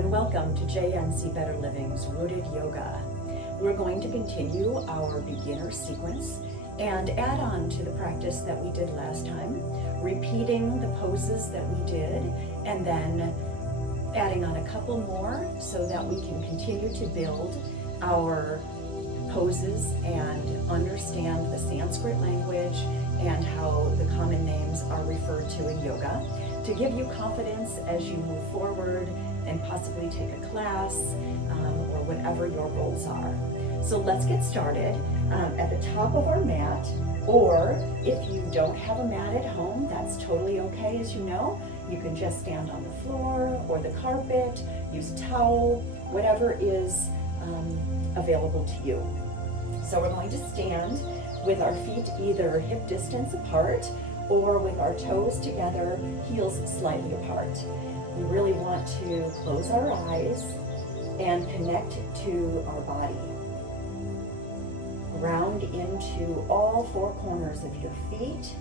and welcome to JNC Better Living's Rooted Yoga. We're going to continue our beginner sequence and add on to the practice that we did last time, repeating the poses that we did, and then adding on a couple more so that we can continue to build our poses and understand the Sanskrit language and how the common names are referred to in yoga, to give you confidence as you move forward and possibly take a class or whatever your goals are. So let's get started at the top of our mat, or if you don't have a mat at home, that's totally okay. As you know, you can just stand on the floor or the carpet, use a towel, whatever is available to you. So we're going to stand with our feet either hip distance apart or with our toes together, heels slightly apart. We really want to close our eyes and connect to our body. Round into all four corners of your feet,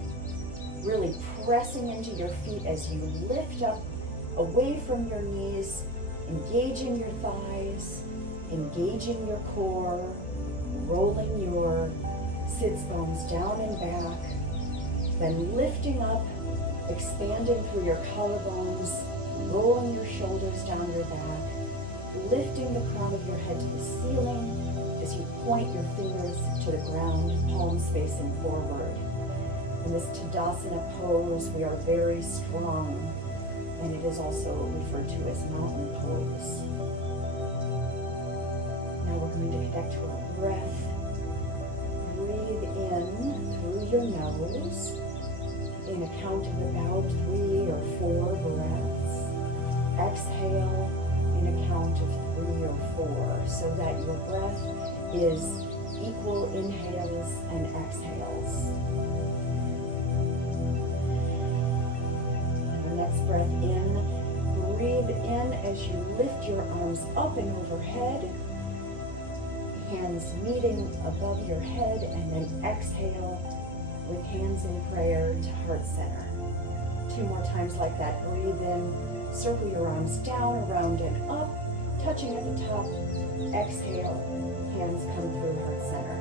really pressing into your feet as you lift up away from your knees, engaging your thighs, engaging your core, rolling your sits bones down and back, then lifting up, expanding through your collarbones, rolling your shoulders down your back, lifting the crown of your head to the ceiling as you point your fingers to the ground, palms facing forward. In this Dandasana pose, we are very strong, and it is also referred to as mountain pose. Now we're going to connect to our breath. Breathe in through your nose in a count of about 3 or 4 breaths. Exhale in a count of 3 or 4, so that your breath is equal inhales and exhales. And the next breath in, breathe in as you lift your arms up and overhead, hands meeting above your head, and then exhale with hands in prayer to heart center. 2 more times like that. Breathe in, circle your arms down, around, and up, touching at the top. Exhale, hands come through heart center.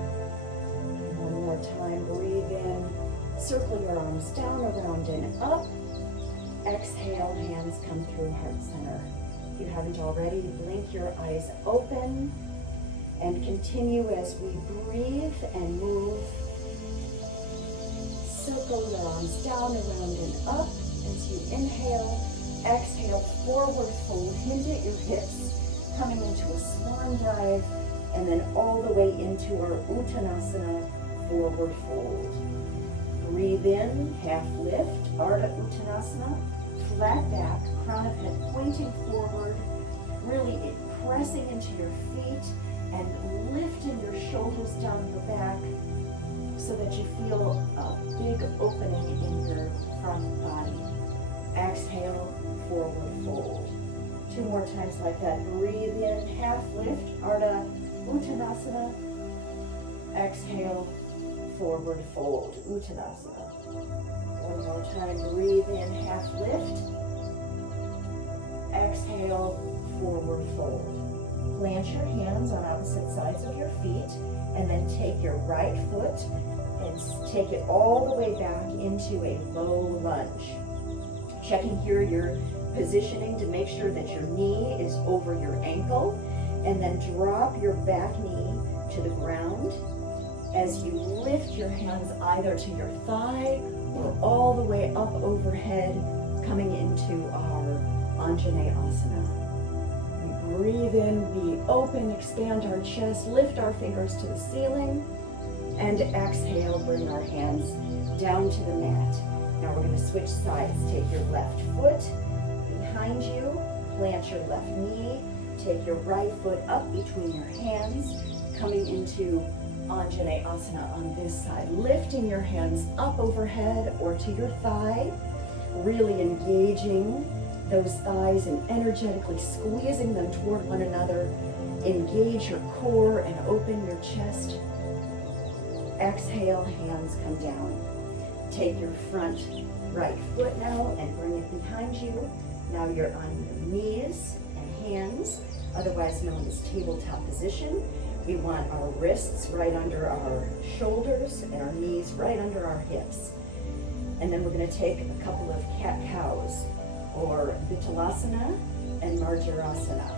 1 more time. Breathe in, circle your arms down, around, and up. Exhale, hands come through heart center. If you haven't already, blink your eyes open and continue as we breathe and move. Circle your arms down, around, and up as you inhale. Exhale, forward fold, hinge at your hips, coming into a swan dive, and then all the way into our Uttanasana, forward fold. Breathe in, half lift, Adho Uttanasana, flat back, crown of head pointing forward, really pressing into your feet and lifting your shoulders down your back so that you feel a big opening in your front body. Exhale, forward fold. 2 more times like that. Breathe in, half lift, Adho Uttanasana. Exhale, forward fold, Uttanasana. 1 more time. Breathe in, half lift. Exhale, forward fold. Plant your hands on opposite sides of your feet, and then take your right foot and take it all the way back into a low lunge. Checking here your positioning to make sure that your knee is over your ankle, and then drop your back knee to the ground as you lift your hands either to your thigh or all the way up overhead, coming into our Anjaneyasana. We breathe in, we open, expand our chest, lift our fingers to the ceiling, and exhale, bring our hands down to the mat. Now we're going to switch sides. Take your left foot behind you, plant your left knee, take your right foot up between your hands, coming into Anjaneyasana on this side. Lifting your hands up overhead or to your thigh, really engaging those thighs and energetically squeezing them toward one another. Engage your core and open your chest. Exhale, hands come down. Take your front right foot now and bring it behind you. Now you're on your knees and hands, otherwise known as tabletop position. We want our wrists right under our shoulders and our knees right under our hips. And then we're going to take a couple of cat-cows, or Bitilasana and Marjaryasana.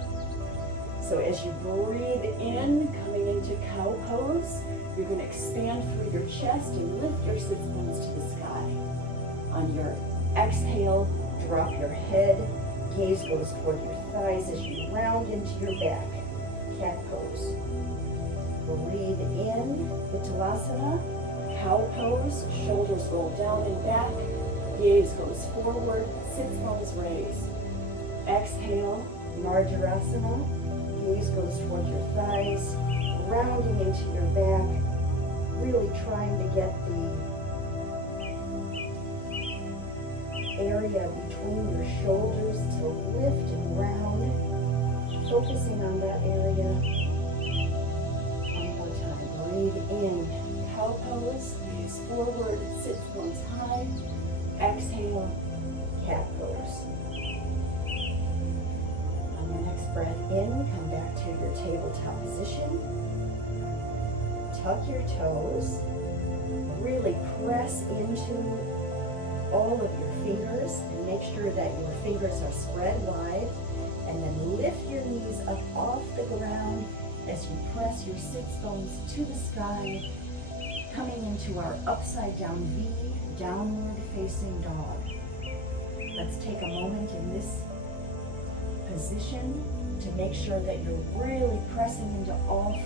So as you breathe in, coming into cow pose, you're going to expand through your chest and lift your sits bones to the sky. On your exhale, drop your head, gaze goes toward your thighs as you round into your back, cat pose. Breathe in, Bitilasana, cow pose, shoulders roll down and back, gaze goes forward, sits bones raise. Exhale, Marjaryasana, gaze goes toward your thighs, rounding into your back, really trying to get the area between your shoulders to lift and round, focusing on that area. One more time. Breathe in, cow pose, gaze forward, sits bones high. Exhale, cat pose. On your next breath in, come back to your tabletop position. Tuck your toes. Really press into all of your fingers and make sure that your fingers are spread wide, and then lift your knees up off the ground as you press your sits bones to the sky, coming into our upside down V, downward facing dog. Let's take a moment in this position to make sure that you're really pressing into all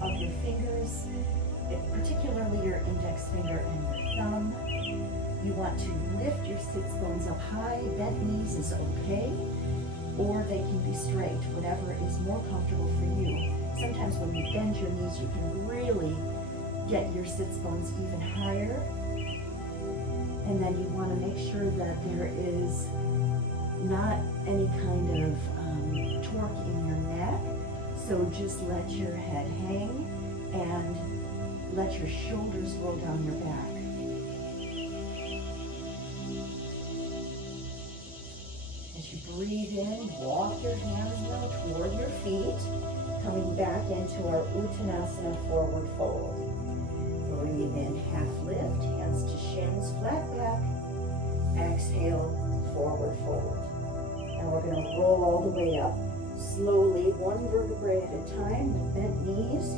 of your fingers, particularly your index finger and your thumb. You want to lift your sits bones up high. Bent knees is okay, or they can be straight, whatever is more comfortable for you. Sometimes when you bend your knees, you can really get your sits bones even higher. And then you want to make sure that there is not any kind of torque in your neck. So just let your head hang and let your shoulders roll down your back. As you breathe in, walk your hands now toward your feet, coming back into our Uttanasana forward fold. Breathe in, half lift, hands to shins, flat back. Exhale, forward fold. And we're going to roll all the way up. Slowly, one vertebrae at a time with bent knees,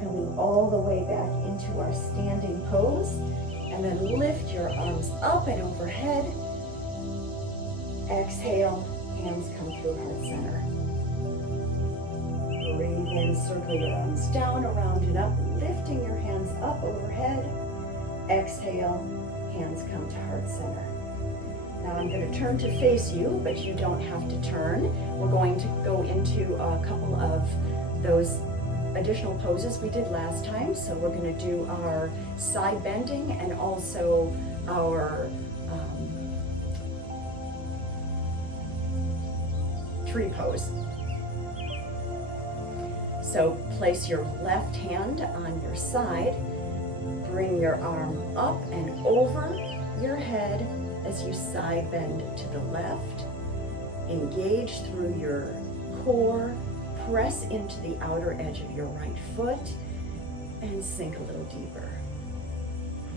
coming all the way back into our standing pose. And then lift your arms up and overhead. Exhale, hands come through heart center. Breathe in, circle your arms down, around and up, lifting your hands up overhead. Exhale, hands come to heart center. Now I'm going to turn to face you, but you don't have to turn. We're going to go into a couple of those additional poses we did last time. So we're going to do our side bending and also our tree pose. So place your left hand on your side, bring your arm up and over your head as you side bend to the left. Engage through your core, press into the outer edge of your right foot, and sink a little deeper.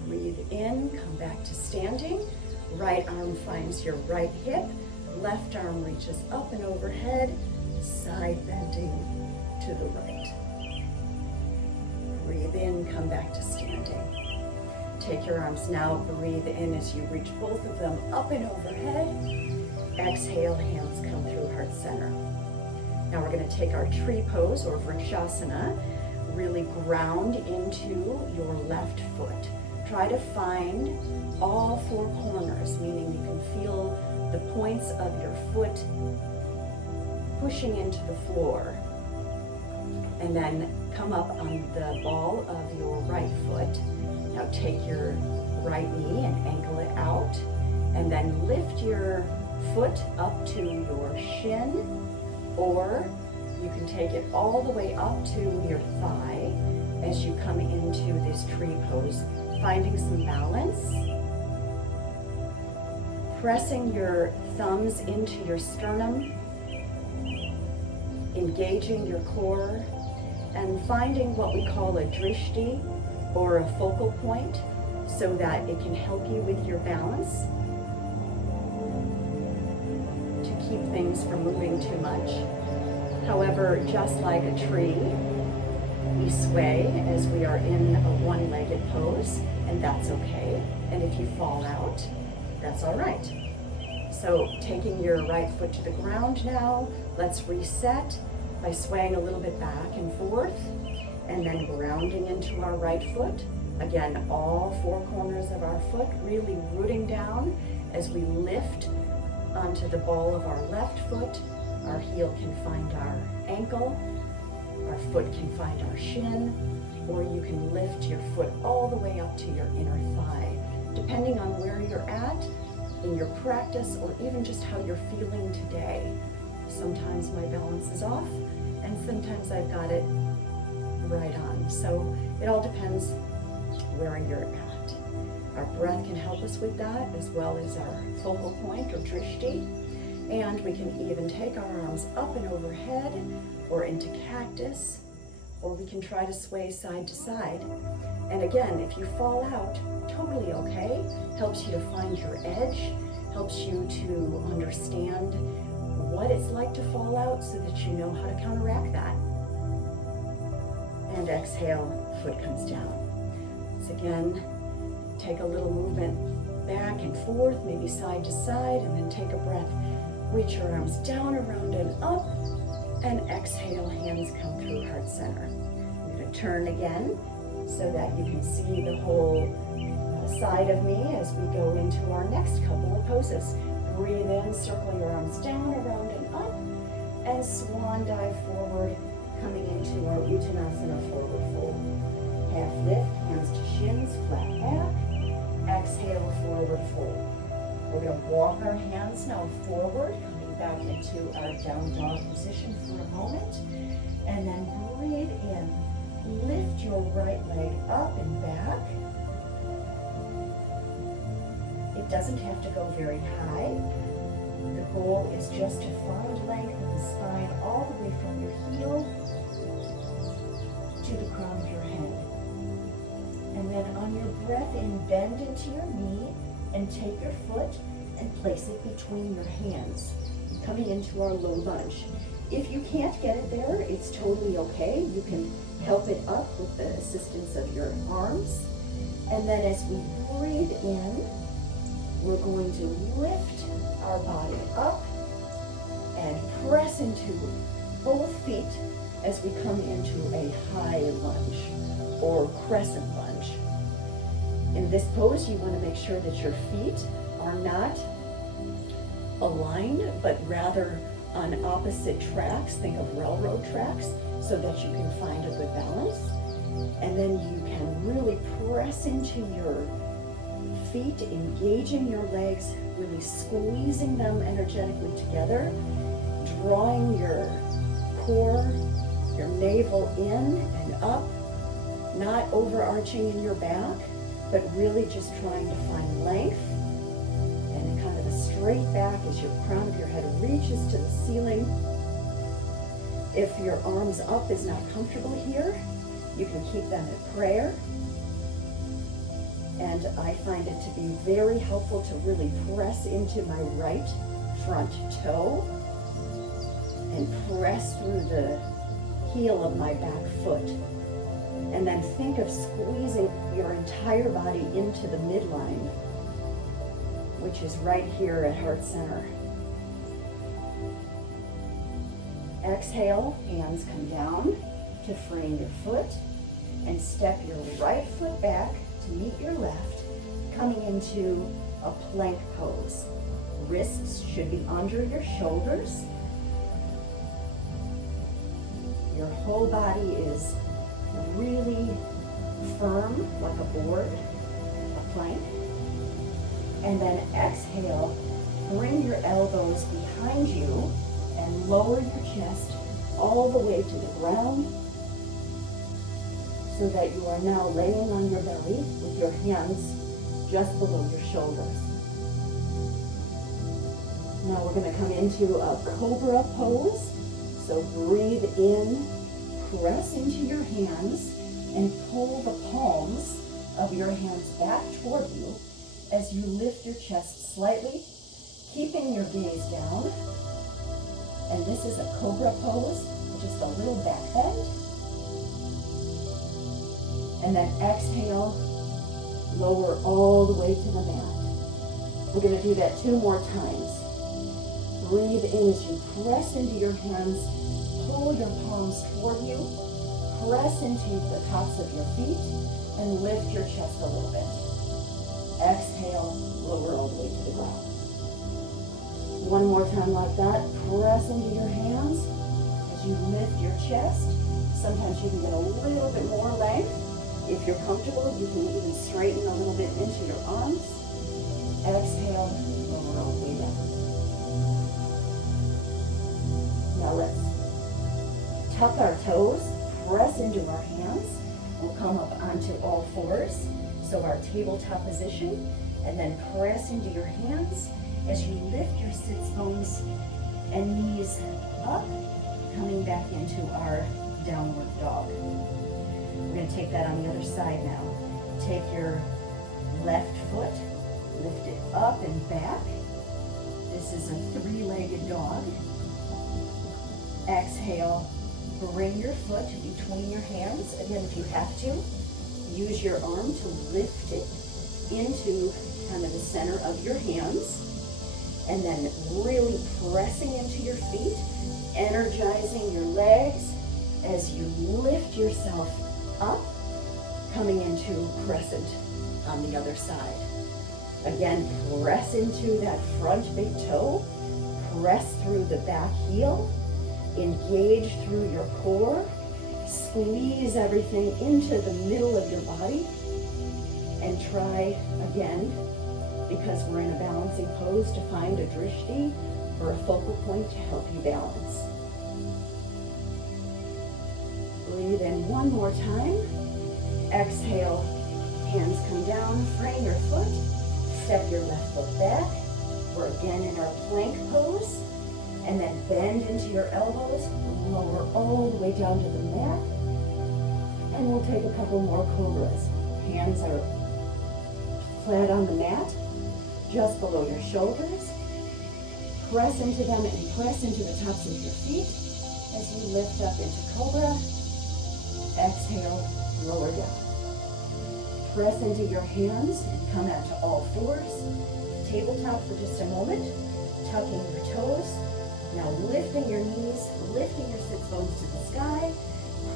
Breathe in, come back to standing. Right arm finds your right hip, left arm reaches up and overhead, side bending to the right. Breathe in, come back to standing. Take your arms now, breathe in as you reach both of them up and overhead. Exhale, hands come through heart center. Now we're going to take our tree pose or Vrikshasana, really ground into your left foot. Try to find all four corners, meaning you can feel the points of your foot pushing into the floor. And then come up on the ball of your right foot. Now take your right knee and ankle it out, and then lift your foot up to your shin, or you can take it all the way up to your thigh as you come into this tree pose, finding some balance. Pressing your thumbs into your sternum, engaging your core, and finding what we call a drishti, or a focal point, so that it can help you with your balance, to keep things from moving too much. However, just like a tree, we sway as we are in a one-legged pose, and that's okay. And if you fall out, that's all right. So taking your right foot to the ground now, let's reset by swaying a little bit back and forth, and then grounding into our right foot. Again, all four corners of our foot really rooting down as we lift onto the ball of our left foot. Our heel can find our ankle, our foot can find our shin, or you can lift your foot all the way up to your inner thigh, depending on where you're at in your practice, or even just how you're feeling today. Sometimes my balance is off, and sometimes I've got it right on. So it all depends where you're at. Our breath can help us with that, as well as our focal point or drishti. And we can even take our arms up and overhead, or into cactus, or we can try to sway side to side. And again, if you fall out, totally okay. Helps you to find your edge, helps you to understand what it's like to fall out so that you know how to counteract that. And exhale, foot comes down. So again, take a little movement back and forth, maybe side to side, and then take a breath. Reach your arms down, around, and up, and exhale, hands come through heart center. I'm going to turn again so that you can see the whole side of me as we go into our next couple of poses. Breathe in, circle your arms down, around, and up, and swan dive forward, coming into our Uttanasana forward fold. Half lift, hands to shins, flat back. Exhale, forward fold. We're going to walk our hands now forward, coming back into our down dog position for a moment. And then breathe in. Lift your right leg up and back. It doesn't have to go very high. The goal is just to find length in the spine all the way from your heel to the crown of your head. And then on your breath in, bend into your knee and take your foot and place it between your hands, coming into our low lunge. If you can't get it there, it's totally okay. You can help it up with the assistance of your arms. And then as we breathe in, we're going to lift our body up and press into both feet as we come into a high lunge or crescent lunge. In this pose, you want to make sure that your feet are not aligned, but rather on opposite tracks. Think of railroad tracks, so that you can find a good balance. And then you can really press into your feet, engaging your legs, really squeezing them energetically together, drawing your core, your navel in and up, not overarching in your back, but really just trying to find length and kind of a straight back as your crown of your head reaches to the ceiling. If your arms up is not comfortable here, you can keep them at prayer. And I find it to be very helpful to really press into my right front toe and press through the heel of my back foot. And then think of squeezing your entire body into the midline, which is right here at heart center. Exhale, hands come down to frame your foot, and step your right foot back to meet your left, coming into a plank pose. Wrists should be under your shoulders. Your whole body is really firm, like a board, a plank. And then exhale, bring your elbows behind you and lower your chest all the way to the ground, so that you are now laying on your belly with your hands just below your shoulders. Now we're going to come into a Cobra pose. So breathe in, press into your hands, and pull the palms of your hands back toward you as you lift your chest slightly, keeping your gaze down. And this is a Cobra pose, just a little back bend. And then exhale, lower all the way to the mat. We're going to do that 2 more times. Breathe in as you press into your hands, pull your palms toward you, press into the tops of your feet, and lift your chest a little bit. Exhale, lower all the way to the ground. 1 more time like that. Press into your hands as you lift your chest. Sometimes you can get a little bit more length. If you're comfortable, you can even straighten a little bit into your arms. Exhale, lower all the way down. Now let's tuck our toes, press into our hands. We'll come up onto all fours, so our tabletop position, and then press into your hands as you lift your sits bones and knees up, coming back into our downward dog. We're going to take that on the other side now. Take your left foot, lift it up and back. This is a 3-legged dog. Exhale, bring your foot between your hands. Again, if you have to, use your arm to lift it into kind of the center of your hands. And then really pressing into your feet, energizing your legs as you lift yourself up, coming into crescent on the other side. Again, press into that front big toe, press through the back heel, engage through your core, squeeze everything into the middle of your body, and try again, because we're in a balancing pose, to find a drishti or a focal point to help you balance. Breathe in 1 more time. Exhale, hands come down, frame your foot, step your left foot back. We're again in our plank pose, and then bend into your elbows, lower all the way down to the mat, and we'll take a couple more cobras. Hands are flat on the mat, just below your shoulders. Press into them and press into the tops of your feet as you lift up into Cobra. Exhale, lower down. Press into your hands and come out to all fours. Tabletop for just a moment, tucking your toes. Now lifting your knees, lifting your sits bones to the sky,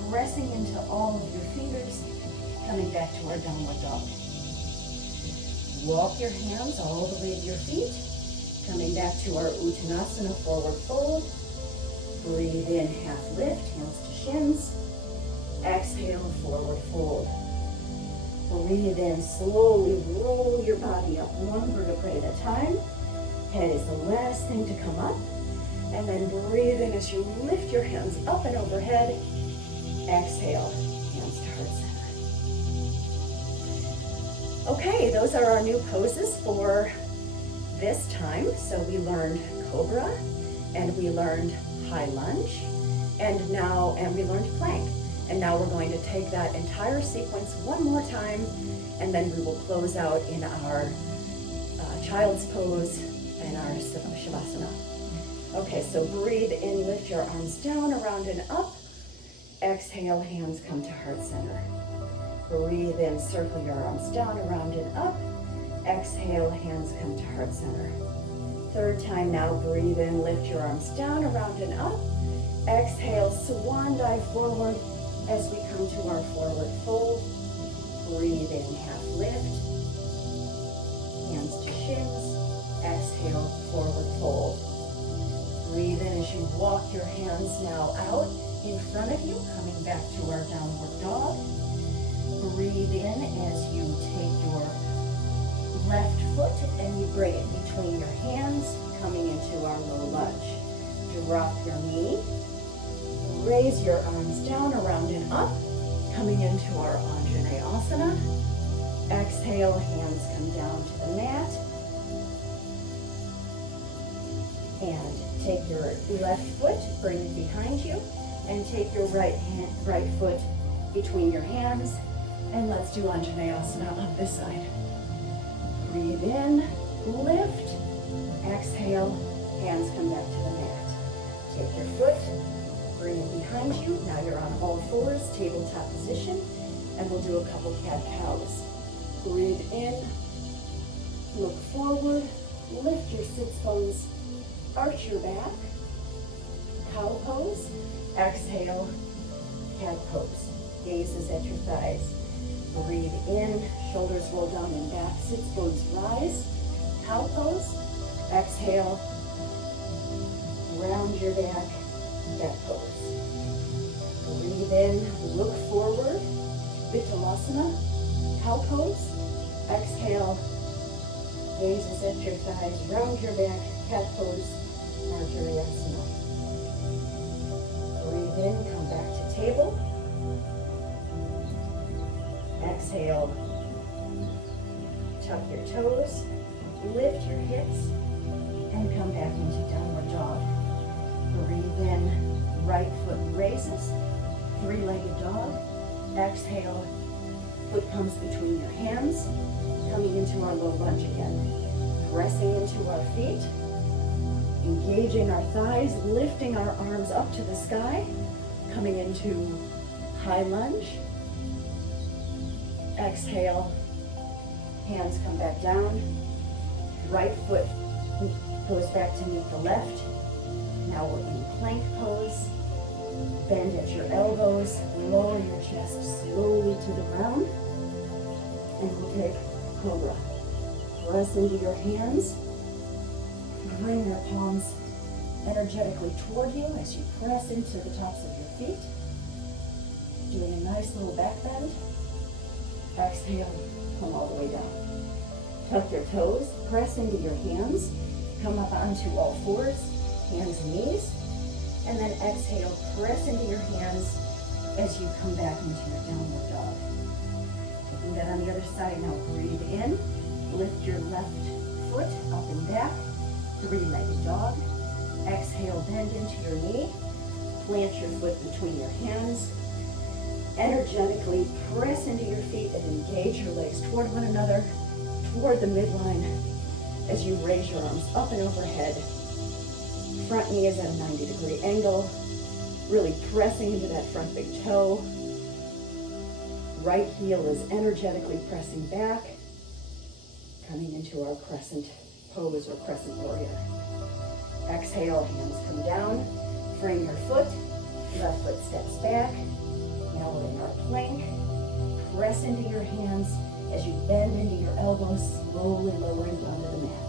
pressing into all of your fingers, coming back to our downward dog. Walk your hands all the way to your feet, coming back to our Uttanasana forward fold. Breathe in, half lift, hands to shins. Exhale, forward fold. Breathe in, slowly roll your body up 1 vertebrae at a time. Head is the last thing to come up. And then breathe in as you lift your hands up and overhead. Exhale, hands to heart center. Okay, those are our new poses for this time. So we learned Cobra, and we learned high lunge, and we learned plank. And now we're going to take that entire sequence 1 more time, and then we will close out in our child's pose and our Savasana. Okay, so breathe in, lift your arms down, around and up. Exhale, hands come to heart center. Breathe in, circle your arms down, around and up. Exhale, hands come to heart center. 3rd time now, breathe in, lift your arms down, around and up. Exhale, swan dive forward as we come to our forward fold. Breathe in, half lift. Hands to shins. Exhale, forward fold. Breathe in as you walk your hands now out in front of you, coming back to our downward dog. Breathe in as you take your left foot and you bring it between your hands, coming into our low lunge. Drop your knee. Raise your arms down, around and up, coming into our Anjaneyasana. Exhale, hands come down to the mat. And Take your left foot, bring it behind you, and take your right foot between your hands. And let's do Anjaneyasana on this side. Breathe in, lift, exhale, hands come back to the mat. Take your foot, bring it behind you. Now you're on all fours, tabletop position, and we'll do a couple cat-cows. Breathe in, look forward, lift your sits bones, arch your back, cow pose, exhale, cat pose. Gaze is at your thighs. Breathe in, shoulders roll down and back, sits bones rise, cow pose, exhale, round your back, cat pose. Breathe in, look forward, Bitilasana, cow pose, exhale, gaze is at your thighs, round your back, cat pose, Marjaryasana. Breathe in, come back to table. Exhale, tuck your toes, lift your hips, and come back into downward dog. Breathe in, right foot raises, three-legged dog. Exhale, foot comes between your hands, coming into our low lunge again. Pressing into our feet, engaging our thighs, lifting our arms up to the sky, coming into high lunge. Exhale, hands come back down. Right foot goes back to meet the left. Now we're in plank pose. Bend at your elbows, lower your chest slowly to the ground. And we'll take Cobra. Press into your hands. Bring your palms energetically toward you as you press into the tops of your feet. Doing a nice little back bend. Exhale, come all the way down. Tuck your toes, press into your hands, come up onto all fours, hands and knees, and then exhale, press into your hands as you come back into your downward dog. Taking that on the other side, now breathe in, lift your left foot up and back, three-legged dog. Exhale, bend into your knee, plant your foot between your hands, energetically press into your feet and engage your legs toward one another, toward the midline as you raise your arms up and overhead. Front knee is at a 90-degree angle, really pressing into that front big toe. Right heel is energetically pressing back, coming into our crescent pose or crescent warrior. Exhale, hands come down, frame your foot, left foot steps back. Now we're in our plank. Press into your hands as you bend into your elbows, slowly lowering down to the mat.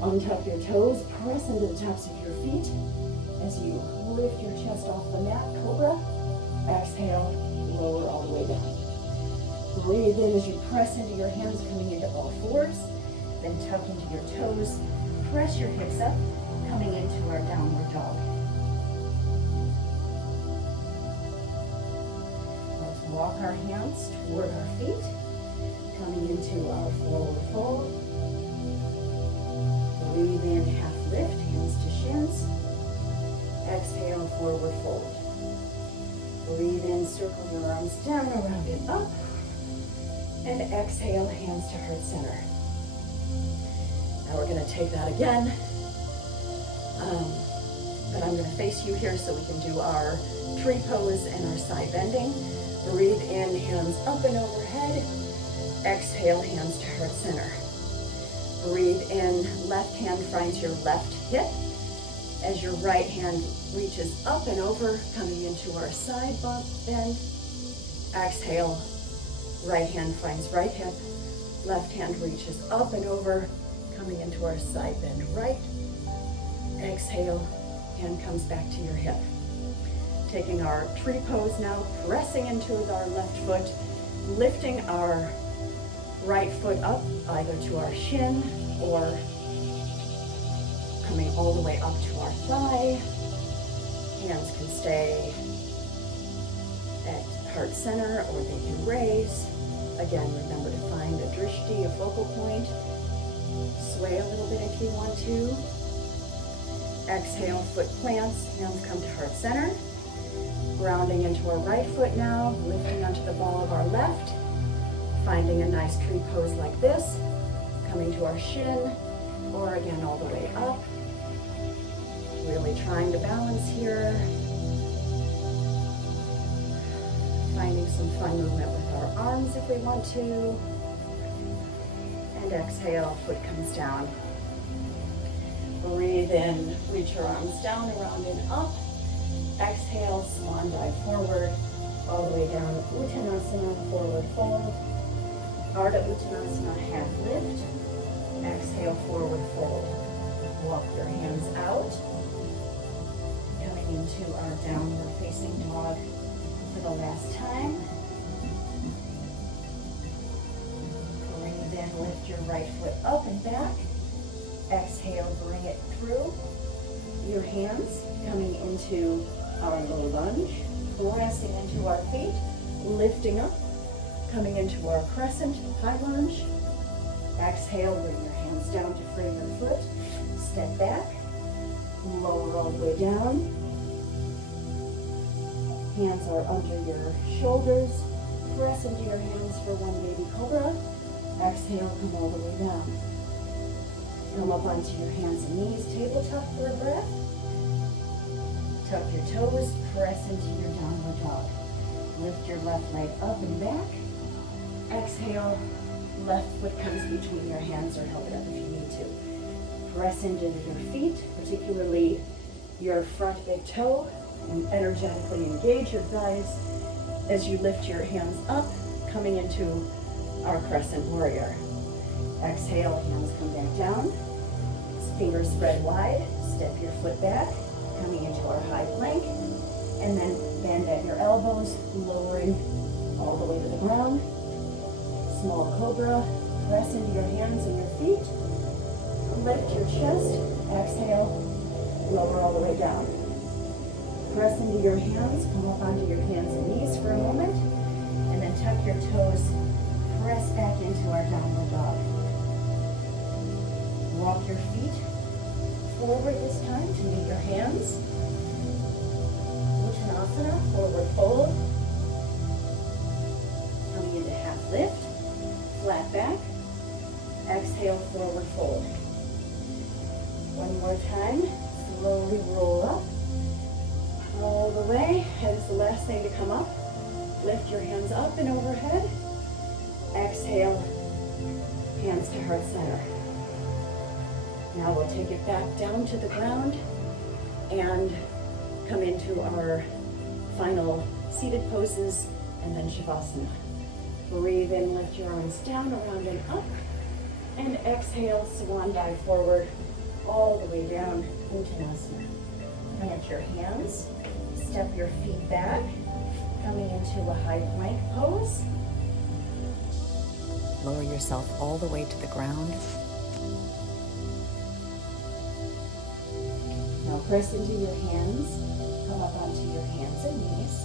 Untuck your toes, press into the tops of your feet as you lift your chest off the mat, Cobra. Exhale, lower all the way down. Breathe in as you press into your hands, coming into all fours. Then tuck into your toes, press your hips up, coming into our downward dog. Walk our hands toward our feet, coming into our forward fold. Breathe in, half lift, hands to shins. Exhale, forward fold. Breathe in, circle your arms down, around and up. And exhale, hands to heart center. Now we're going to take that again. But I'm going to face you here so we can do our tree pose and our side bending. Breathe in, hands up and overhead. Exhale, hands to heart center. Breathe in, left hand finds your left hip as your right hand reaches up and over, coming into our side bump bend. Exhale, right hand finds right hip, left hand reaches up and over, coming into our side bend right. Exhale, hand comes back to your hip. Taking our tree pose now, pressing into our left foot, lifting our right foot up either to our shin or coming all the way up to our thigh. Hands can stay at heart center or they can raise. Again, remember to find a drishti, a focal point. Sway a little bit if you want to. Exhale, foot plants, hands come to heart center. Grounding into our right foot now, lifting onto the ball of our left. Finding a nice tree pose like this. Coming to our shin, or again all the way up. Really trying to balance here. Finding some fun movement with our arms if we want to. And exhale, foot comes down. Breathe in, reach your arms down, around and up. Exhale, swan dive forward, all the way down. Uttanasana, forward fold. Ardha Uttanasana, half lift. Exhale, forward fold. Walk your hands out. Coming into our downward facing dog for the last time. Breathe in, lift your right foot up and back. Exhale, bring it through. Your hands coming into our low lunge, pressing into our feet, lifting up, coming into our crescent high lunge. Exhale, bring your hands down to frame your foot. Step back, lower all the way down. Hands are under your shoulders. Press into your hands for one baby cobra. Exhale, come all the way down. Come up onto your hands and knees, tabletop for a breath. Tuck your toes, press into your downward dog. Lift your left leg up and back. Exhale, left foot comes between your hands or hold it up if you need to. Press into your feet, particularly your front big toe, and energetically engage your thighs as you lift your hands up, coming into our crescent warrior. Exhale, hands come back down. Fingers spread wide. Step your foot back, coming into our high plank. And then bend at your elbows, lowering all the way to the ground. Small cobra. Press into your hands and your feet. Lift your chest. Exhale. Lower all the way down. Press into your hands. Come up onto your hands and knees for a moment. And then tuck your toes. Press back into our downward dog. Walk your feet forward this time to meet your hands. Uttanasana, forward fold. Coming into half lift, flat back. Exhale, forward fold. One more time, slowly roll up. All the way, head is the last thing to come up. Lift your hands up and overhead. Exhale, hands to heart center. Now we'll take it back down to the ground and come into our final seated poses and then Savasana. Breathe in, lift your arms down, around and up. And exhale, swan dive forward, all the way down, Uttanasana. Plant your hands, step your feet back, coming into a high plank pose. Lower yourself all the way to the ground. Now press into your hands, come up onto your hands and knees,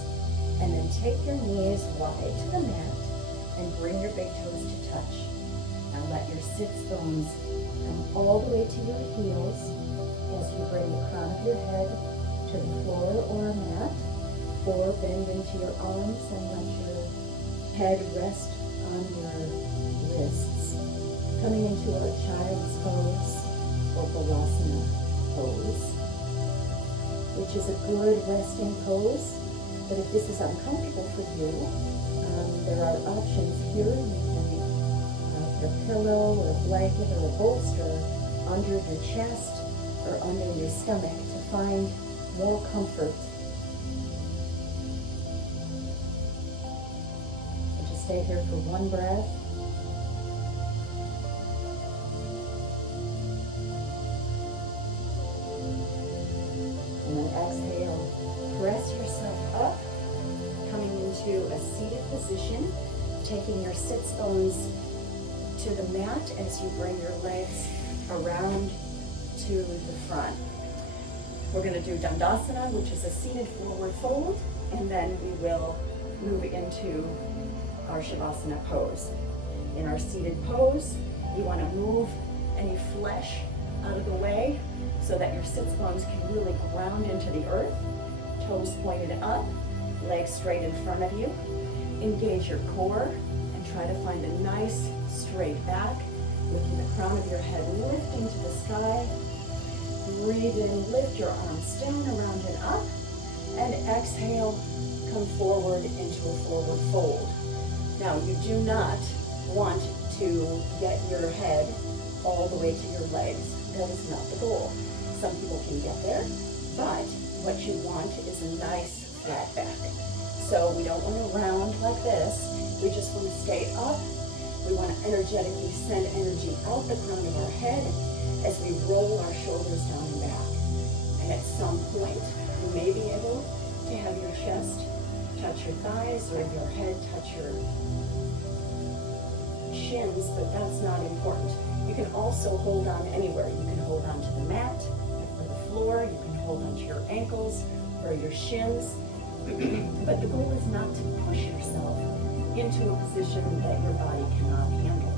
and then take your knees wide to the mat and bring your big toes to touch. Now let your sits bones come all the way to your heels as you bring the crown of your head to the floor or a mat, or bend into your arms and let your head rest on your wrists. Coming into our child's pose or Balasana pose, which is a good resting pose. But if this is uncomfortable for you, there are options here. You can put a pillow or a blanket or a bolster under your chest or under your stomach to find more comfort. And just stay here for one breath. And then exhale. Press yourself up, coming into a seated position, taking your sits bones to the mat as you bring your legs around to the front. We're going to do Dandasana, which is a seated forward fold, and then we will move into our Savasana pose. In our seated pose, you want to move any flesh out of the way so that your sits bones can really ground into the earth. Toes pointed up, legs straight in front of you. Engage your core and try to find a nice straight back with the crown of your head lifting to the sky. Breathe in, lift your arms down, around and up, and exhale, come forward into a forward fold. Now, you do not want to get your head all the way to your legs. That is not the goal. Some people can get there, but what you want is a nice flat back. So we don't want to round like this. We just want to stay up. We want to energetically send energy out the crown of our head as we roll our shoulders down and back. And at some point, you may be able to have your chest touch your thighs or your head touch your shins, but that's not important. You can also hold on anywhere. You can hold on to the mat or the floor. You can hold on to your ankles or your shins. But the goal is not to push yourself into a position that your body cannot handle.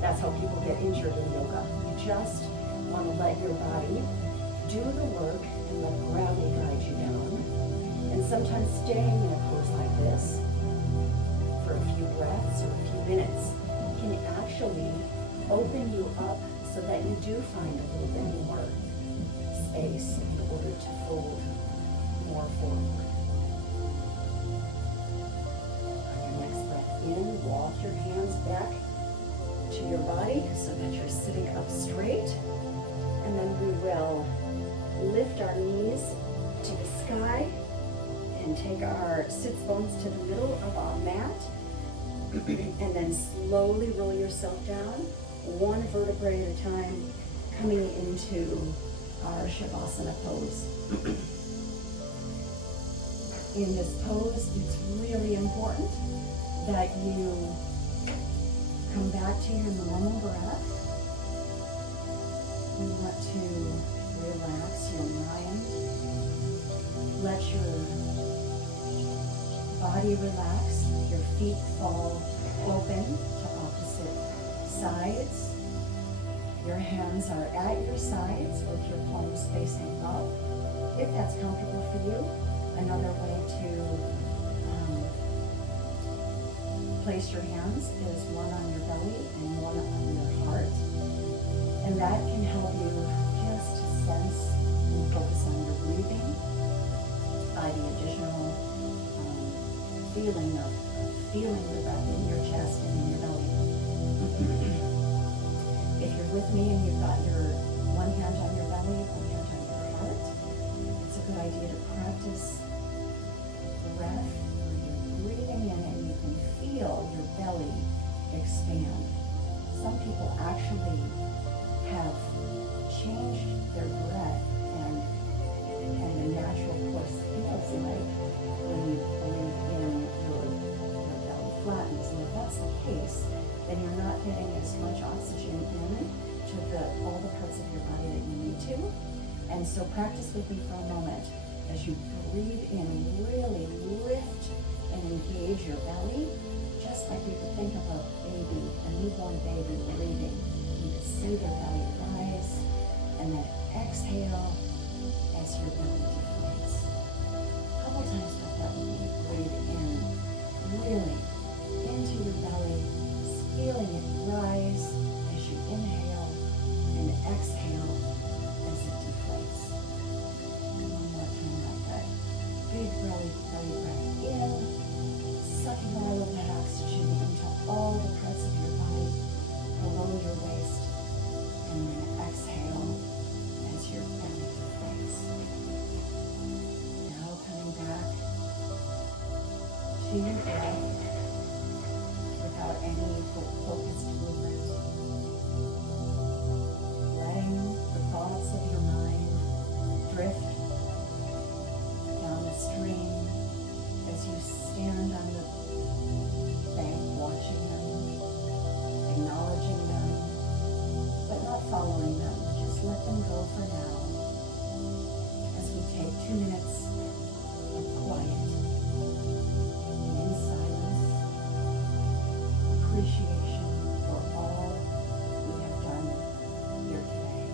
That's how people get injured in yoga. You just want to let your body do the work and let gravity guide you down. And sometimes staying in a pose like this for a few breaths or a few minutes can actually open you up so that you do find a little bit more space in order to fold more forward. On your next breath in, walk your hands back to your body so that you're sitting up straight. And then we will lift our knees to the sky and take our sits bones to the middle of our mat. And then slowly roll yourself down, one vertebrae at a time, coming into our Savasana pose. In this pose, it's really important that you come back to your normal breath. You want to relax your mind. Let your body relax. Your feet fall open to opposite sides. Your hands are at your sides with your palms facing up. If that's comfortable for you, another way to place your hands is one on your belly and one on your heart. And that can help you just sense and focus on your breathing by the additional feeling of feeling the breath in your chest and in your belly. If you're with me and you've got your one hand on your belly, one hand on your heart, it's a good idea to practice the breath where you're breathing in and you can feel your belly expand. Some people actually have changed their breath and the natural course feels like when you breathe in, your belly flattens. And if that's the case, then you're not getting as much oxygen in to all the parts of your body that you need to. And so practice with me for a moment as you breathe in, really lift and engage your belly, just like you could think of a baby, a newborn baby breathing. You can see their belly rise, and then exhale as your belly deflates. A couple times like that when you breathe in, really into your belly, feeling it rise as you inhale and exhale as it deflates. And one more time like that. Big belly breath in, sucking all of that oxygen into all the parts of your body below your waist, and then exhale as your belly deflates. Now coming back to your breath without any focused movement. Letting the thoughts of your mind drift down the stream as you stand on the bank watching them, acknowledging them, but not following them. Just let them go for now as we take 2 minutes of quiet and in silence, appreciation for all we have done here today.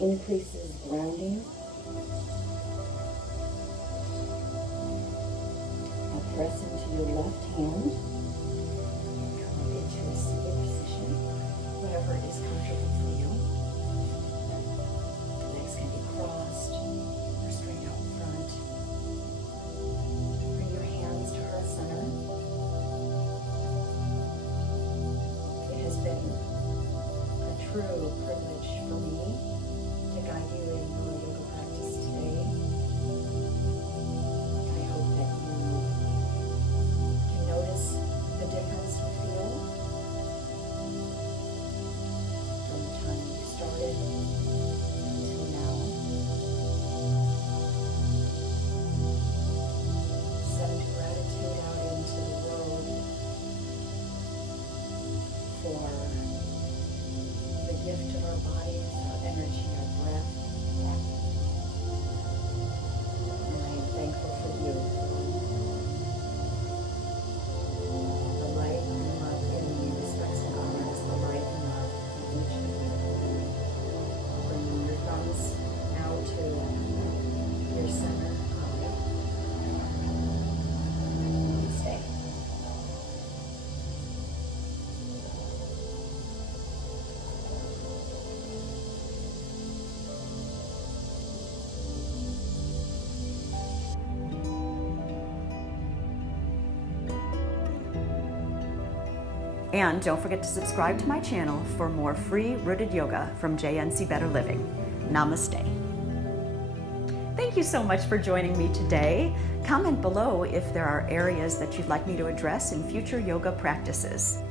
increases grounding. Now press into your left hand. Come up into a seated position, whatever is comfortable for you. Legs can be crossed or straight out in front. Bring your hands to heart center. It has been a true privilege for me to guide you in your yoga practice today. I hope that you can notice the difference you feel from the time you started until now. Send gratitude out into the world for the gift of our bodies, our energy, our breath. And I am thankful for you. The light and love in me respects and honors the light and love in each of you. Bringing your thumbs now to your center eye. Stay. And don't forget to subscribe to my channel for more free rooted yoga from JNC Better Living. Namaste. Thank you so much for joining me today. Comment below if there are areas that you'd like me to address in future yoga practices.